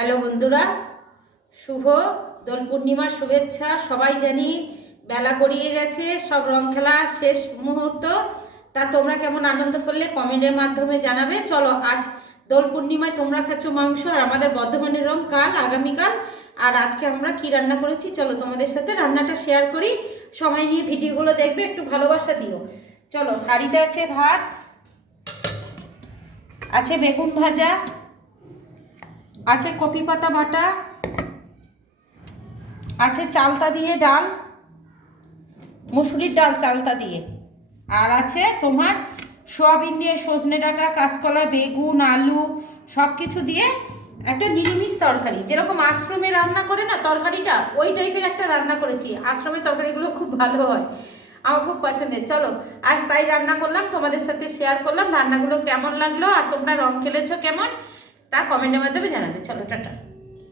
Hello বন্ধুরা, শুভ দোল পূর্ণিমার শুভেচ্ছা। সবাই জানি বেলা গড়িয়ে গেছে, সব রং খেলার শেষ মুহূর্ত। তা তোমরা কেমন আনন্দ করলে কমেন্টের মাধ্যমে জানাবে। চলো, আজ দোল পূর্ণিমায় তোমরা খাচ্ছ মাংস, আর আমাদের বর্ধমানের রং কাল, আগামীকাল। আর আজকে আমরা কি রান্না করেছি চলো তোমাদের সাথে রান্নাটা শেয়ার করি। সময় নিয়ে ভিডিওগুলো দেখবে, একটু ভালোবাসা দিও। চলো, হাঁড়িতে আছে ভাত, আছে বেগুন ভাজা, আছে কপি পাতা বাটা, আছে চালতা দিয়ে ডাল, মুসুরির ডাল চালতা দিয়ে, আর আছে তোমার সোয়াবিন দিয়ে সজনে ডাঁটা, কাঁচকলা, বেগুন, আলু সব কিছু দিয়ে একটা নিরামিষ তরকারি, যেরকম আশ্রমে রান্না করে না তরকারিটা, ওই টাইপের একটা রান্না করেছি। আশ্রমের তরকারিগুলো খুব ভালো হয়, আমার খুব পছন্দের। চলো, আজ তাই রান্না করলাম, তোমাদের সাথে শেয়ার করলাম। রান্নাগুলো কেমন লাগলো আর তোমরা রং খেলেছো কেমন তা কমেন্টের মাধ্যমে জানাবে। চলো, টাটা।